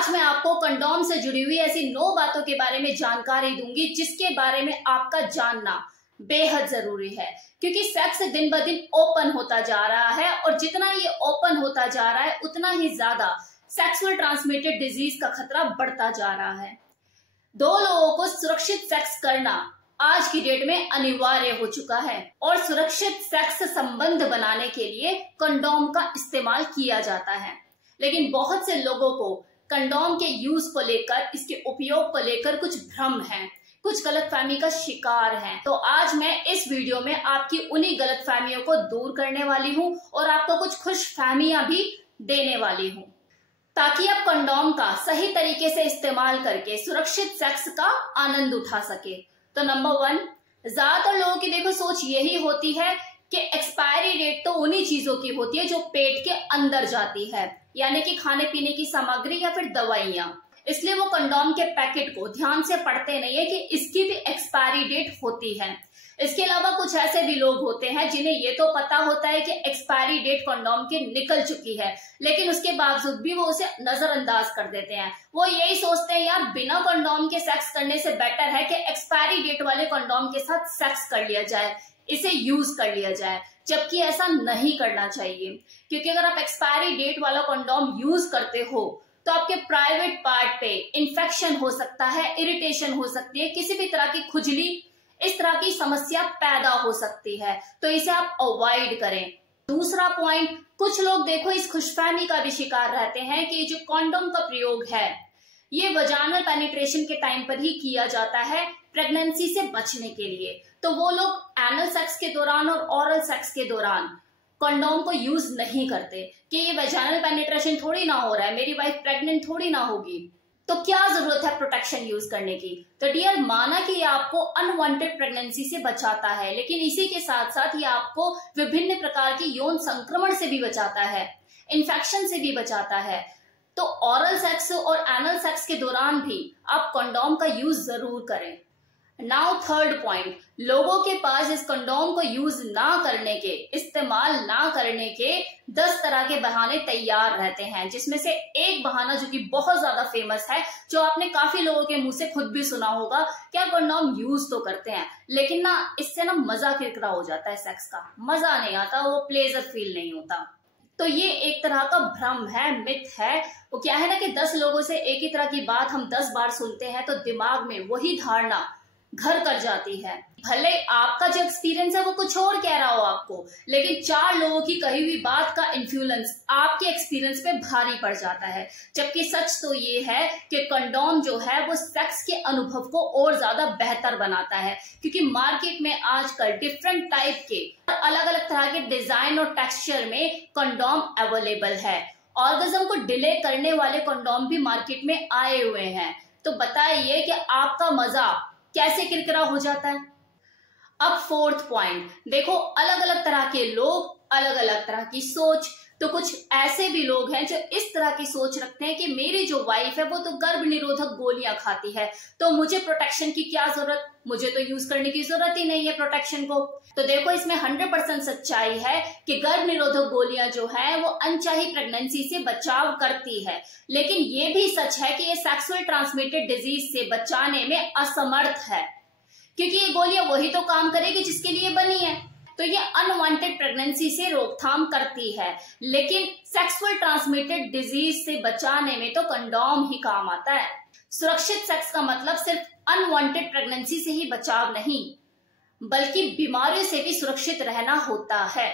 आज मैं आपको कंडोम से जुड़ी हुई ऐसी 9 बातों के बारे में जानकारी दूंगी जिसके बारे में आपका जानना बेहद जरूरी है, क्योंकि सेक्स दिन ब दिन ओपन होता जा रहा है और जितना ये ओपन होता जा रहा है उतना ही ज्यादा सेक्सुअल ट्रांसमिटेड डिजीज का खतरा बढ़ता जा रहा है। दो लोगों को सुरक्षित सेक्स करना आज की डेट में अनिवार्य हो चुका है और सुरक्षित सेक्स संबंध बनाने के लिए कंडोम का इस्तेमाल किया जाता है। लेकिन बहुत से लोगों को कंडोम के यूज को लेकर, इसके उपयोग को लेकर कुछ भ्रम है, कुछ गलतफहमी का शिकार हैं। तो आज मैं इस वीडियो में आपकी उन्हीं गलतफहमियों को दूर करने वाली हूं और आपको कुछ खुशफहमियां भी देने वाली हूं, ताकि आप कंडोम का सही तरीके से इस्तेमाल करके सुरक्षित सेक्स का आनंद उठा सके। तो नंबर 1, ज्यादातर लोगों की देखो सोच यही होती है कि एक्सपायरी डेट तो उन्हीं चीजों की होती है जो पेट के अंदर जाती है, यानी कि खाने पीने की सामग्री या फिर दवाइयां। इसलिए वो कंडोम के पैकेट को ध्यान से पढ़ते नहीं है कि इसकी भी एक्सपायरी डेट होती है। इसके अलावा कुछ ऐसे भी लोग होते हैं जिन्हें ये तो पता होता है कि एक्सपायरी डेट कंडोम की निकल चुकी है, लेकिन उसके बावजूद भी वो उसे नजरअंदाज कर देते हैं। वो यही सोचते हैं यार बिना कंडोम के सेक्स करने से बेटर है कि एक्सपायरी डेट वाले कंडोम के साथ सेक्स कर लिया जाए, इसे यूज कर लिया जाए, जबकि ऐसा नहीं करना चाहिए। क्योंकि अगर आप एक्सपायरी डेट वाला कंडोम यूज करते हो तो आपके प्राइवेट पार्ट पे इंफेक्शन हो सकता है, इरिटेशन हो सकती है, किसी भी तरह की खुजली, इस तरह की समस्या पैदा हो सकती है। तो इसे आप अवॉइड करें। दूसरा पॉइंट, कुछ लोग देखो इस खुशफहमी का भी शिकार रहते हैं कि जो कंडोम का प्रयोग है ये वजाइनल पेनिट्रेशन के टाइम पर ही किया जाता है प्रेगनेंसी से बचने के लिए। तो वो लोग एनल सेक्स के दौरान और ओरल सेक्स के दौरान कंडोम को यूज नहीं करते कि ये वजाइनल पेनिट्रेशन थोड़ी ना हो रहा है, मेरी वाइफ प्रेग्नेंट थोड़ी ना होगी, तो क्या जरूरत है प्रोटेक्शन यूज करने की। तो डियर, माना कि ये आपको अनवांटेड प्रेगनेंसी से बचाता है, लेकिन इसी के साथ साथ ये आपको विभिन्न प्रकार की यौन संक्रमण से भी बचाता है, इन्फेक्शन से भी बचाता है। तो ओरल सेक्स और एनल सेक्स के दौरान भी आप कंडोम का यूज जरूर करें। नाउ थर्ड पॉइंट, लोगों के पास इस कंडोम को यूज ना करने के, इस्तेमाल ना करने के 10 तरह के बहाने तैयार रहते हैं, जिसमें से एक बहाना जो कि बहुत ज्यादा फेमस है, जो आपने काफी लोगों के मुंह से खुद भी सुना होगा, क्या कंडोम यूज तो करते हैं लेकिन ना इससे ना मजा किरकिरा हो जाता है, सेक्स का मजा नहीं आता, वो प्लेजर फील नहीं होता। तो ये एक तरह का भ्रम है, मिथ है। वो क्या है ना कि 10 लोगों से एक ही तरह की बात हम 10 बार सुनते हैं तो दिमाग में वही धारणा घर कर जाती है। भले आपका जो एक्सपीरियंस है वो कुछ और कह रहा हो आपको, लेकिन 4 लोगों की कही हुई बात का इन्फ्लुएंस आपके एक्सपीरियंस पे भारी पड़ जाता है। जबकि सच तो ये है कि कंडोम जो है वो सेक्स के अनुभव को और ज्यादा बेहतर बनाता है, क्योंकि मार्केट में आजकल डिफरेंट टाइप के अलग अलग तरह के डिजाइन और टेक्सचर में कंडोम अवेलेबल है। ऑर्गेज्म को डिले करने वाले कंडोम भी मार्केट में आए हुए हैं। तो बताइए कि आपका मजा कैसे किरकिरा हो जाता है। अब फोर्थ पॉइंट, देखो अलग अलग तरह के लोग, अलग अलग तरह की सोच। तो कुछ ऐसे भी लोग हैं जो इस तरह की सोच रखते हैं कि मेरी जो वाइफ है वो तो गर्भ निरोधक गोलियां खाती है, तो मुझे प्रोटेक्शन की क्या जरूरत, मुझे तो यूज करने की जरूरत ही नहीं है प्रोटेक्शन को। तो देखो इसमें 100% सच्चाई है कि गर्भ निरोधक गोलियां जो है वो अनचाही प्रेगनेंसी से बचाव करती है, लेकिन ये भी सच है कि ये सेक्सुअल ट्रांसमिटेड डिजीज से बचाने में असमर्थ है, क्योंकि ये गोलियां वही तो काम करेगी जिसके लिए बनी है। तो ये अनवांटेड प्रेगनेंसी से रोकथाम करती है, लेकिन सेक्सुअल ट्रांसमिटेड डिजीज से बचाने में तो कंडोम ही काम आता है। सुरक्षित सेक्स का मतलब सिर्फ अनवांटेड प्रेगनेंसी से ही बचाव नहीं, बल्कि बीमारियों से भी सुरक्षित रहना होता है।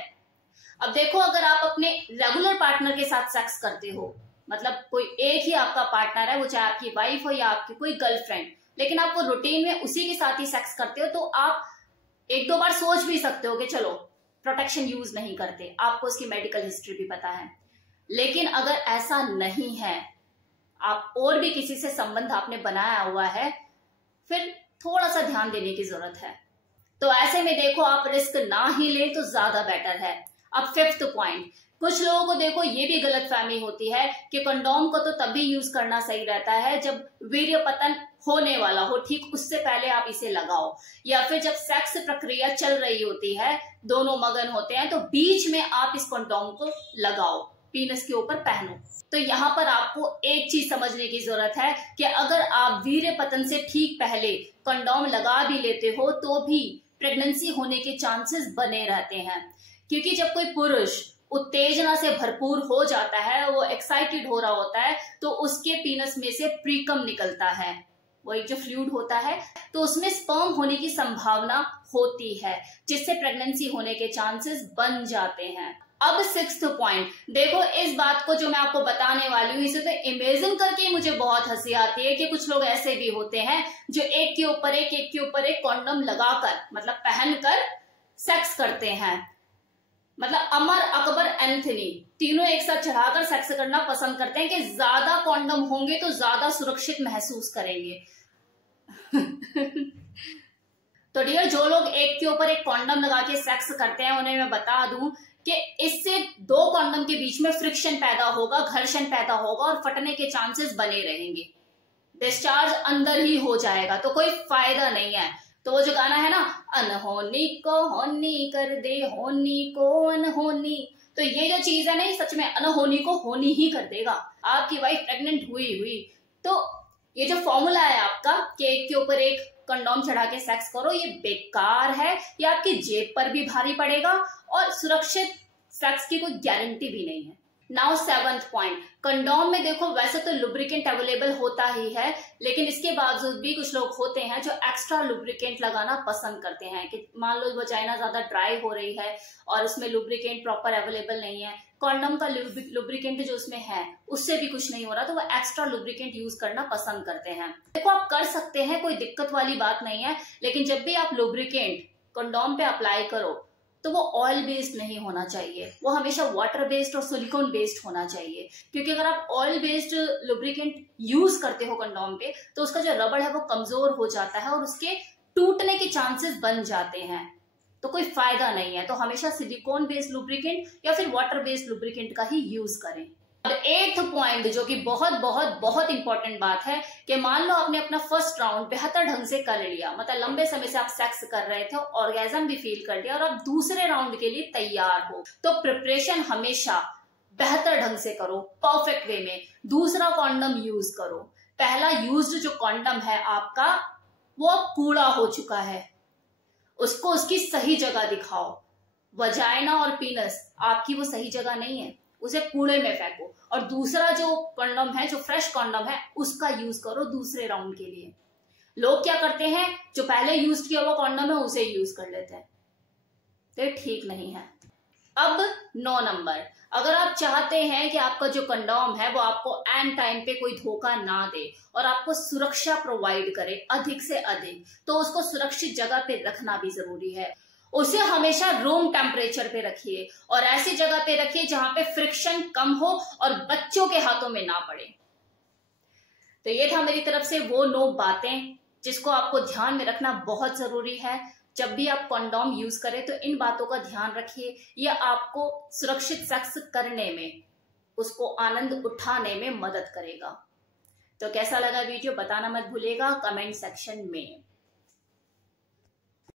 अब देखो, अगर आप अपने रेगुलर पार्टनर के साथ सेक्स करते हो, मतलब कोई एक ही आपका पार्टनर है, वो चाहे आपकी वाइफ हो या आपकी कोई गर्लफ्रेंड, लेकिन आप वो रूटीन में उसी के साथ ही सेक्स करते हो, तो आप 1-2 बार सोच भी सकते हो कि चलो प्रोटेक्शन यूज नहीं करते, आपको उसकी मेडिकल हिस्ट्री भी पता है। लेकिन अगर ऐसा नहीं है, आप और भी किसी से संबंध आपने बनाया हुआ है, फिर थोड़ा सा ध्यान देने की जरूरत है। तो ऐसे में देखो आप रिस्क ना ही लें तो ज्यादा बेटर है। अब फिफ्थ पॉइंट, कुछ लोगों को देखो ये भी गलतफहमी होती है कि कंडोम को तो तभी यूज करना सही रहता है जब वीर्य पतन होने वाला हो, ठीक उससे पहले आप इसे लगाओ, या फिर जब सेक्स प्रक्रिया चल रही होती है, दोनों मगन होते हैं, तो बीच में आप इस कंडोम को लगाओ। पीनस के ऊपर पहनो। तो यहाँ पर आपको एक चीज समझने की जरूरत है कि अगर आप वीर्य पतन से ठीक पहले कंडोम लगा भी लेते हो तो भी प्रेगनेंसी होने के चांसेस बने रहते हैं, क्योंकि जब कोई पुरुष उत्तेजना से भरपूर हो जाता है, वो एक्साइटेड हो रहा होता है, तो उसके पीनस में से प्रीकम निकलता है, वो एक जो फ्लूइड होता है, तो उसमें स्पर्म होने की संभावना होती है, जिससे प्रेगनेंसी होने के चांसेस बन जाते हैं। अब 6th पॉइंट देखो, इस बात को जो मैं आपको बताने वाली हूँ इसे तो इमेजिन करके मुझे बहुत हंसी आती है कि कुछ लोग ऐसे भी होते हैं जो एक के ऊपर एक कॉन्डम लगाकर, मतलब पहनकर सेक्स करते हैं। मतलब अमर, अकबर, एंथनी तीनों एक साथ चढ़ाकर सेक्स करना पसंद करते हैं कि ज्यादा कॉन्डम होंगे तो ज्यादा सुरक्षित महसूस करेंगे। तो डियर, जो लोग एक के ऊपर एक कॉन्डम लगा के सेक्स करते हैं उन्हें मैं बता दूं कि इससे दो कॉन्डम के बीच में फ्रिक्शन पैदा होगा, घर्षण पैदा होगा और फटने के चांसेस बने रहेंगे, डिस्चार्ज अंदर ही हो जाएगा, तो कोई फायदा नहीं है। तो वो जो गाना है ना, अनहोनी को होनी कर दे, होनी को अनहोनी, तो ये जो चीज है ना, ये सच में अनहोनी को होनी ही कर देगा। आपकी वाइफ प्रेग्नेंट हुई तो ये जो फॉर्मूला है आपका कि एक के ऊपर एक कंडोम चढ़ा के सेक्स करो, ये बेकार है, ये आपकी जेब पर भी भारी पड़ेगा और सुरक्षित सेक्स की कोई गारंटी भी नहीं है। नाउ 7th पॉइंट, कंडोम में देखो वैसे तो लुब्रिकेंट अवेलेबल होता ही है, लेकिन इसके बावजूद भी कुछ लोग होते हैं जो एक्स्ट्रा लुब्रिकेंट लगाना पसंद करते हैं कि मान लो वजाइना ज्यादा ड्राई हो रही है और उसमें लुब्रिकेंट प्रॉपर अवेलेबल नहीं है, कंडोम का लुब्रिकेंट जो उसमें है उससे भी कुछ नहीं हो रहा, तो वो एक्स्ट्रा लुब्रिकेंट यूज करना पसंद करते हैं। देखो आप कर सकते हैं, कोई दिक्कत वाली बात नहीं है, लेकिन जब भी आप लुब्रिकेंट कंडोम पे अप्लाई करो तो वो ऑयल बेस्ड नहीं होना चाहिए, वो हमेशा वाटर बेस्ड और सिलिकॉन बेस्ड होना चाहिए, क्योंकि अगर आप ऑयल बेस्ड लुब्रिकेंट यूज करते हो कंडोम पे तो उसका जो रबड़ है वो कमजोर हो जाता है और उसके टूटने के चांसेस बन जाते हैं, तो कोई फायदा नहीं है। तो हमेशा सिलिकॉन बेस्ड लुब्रिकेंट या फिर वाटर बेस्ड लुब्रिकेंट का ही यूज करें। और 8th पॉइंट जो कि बहुत बहुत बहुत इंपॉर्टेंट बात है कि मान लो आपने अपना फर्स्ट राउंड बेहतर ढंग से कर लिया, मतलब लंबे समय से आप सेक्स कर रहे थे, ऑर्गेजम भी फील कर लिया और आप दूसरे राउंड के लिए तैयार हो, तो प्रिपरेशन हमेशा बेहतर ढंग से करो, परफेक्ट वे में। दूसरा कॉन्डम यूज करो, पहला यूज्ड जो कॉन्डम है आपका वो अब कूड़ा हो चुका है, उसको उसकी सही जगह दिखाओ। वजाइना और पीनस आपकी वो सही जगह नहीं है, उसे कूड़े में फेंको और दूसरा जो कॉन्डम है, जो फ्रेश कॉन्डम है, उसका यूज करो दूसरे राउंड के लिए। लोग क्या करते हैं, जो पहले यूज किया हुआ कॉन्डम है उसे यूज कर लेते हैं, तो ठीक नहीं है। अब 9 नंबर, अगर आप चाहते हैं कि आपका जो कंडोम है वो आपको एंड टाइम पे कोई धोखा ना दे और आपको सुरक्षा प्रोवाइड करे अधिक से अधिक, तो उसको सुरक्षित जगह पे रखना भी जरूरी है। उसे हमेशा रूम टेम्परेचर पे रखिए और ऐसी जगह पे रखिए जहां पे फ्रिक्शन कम हो और बच्चों के हाथों में ना पड़े। तो ये था मेरी तरफ से वो 9 बातें जिसको आपको ध्यान में रखना बहुत जरूरी है। जब भी आप कंडोम यूज करें तो इन बातों का ध्यान रखिए, यह आपको सुरक्षित सेक्स करने में, उसको आनंद उठाने में मदद करेगा। तो कैसा लगा वीडियो बताना मत भूलिएगा कमेंट सेक्शन में।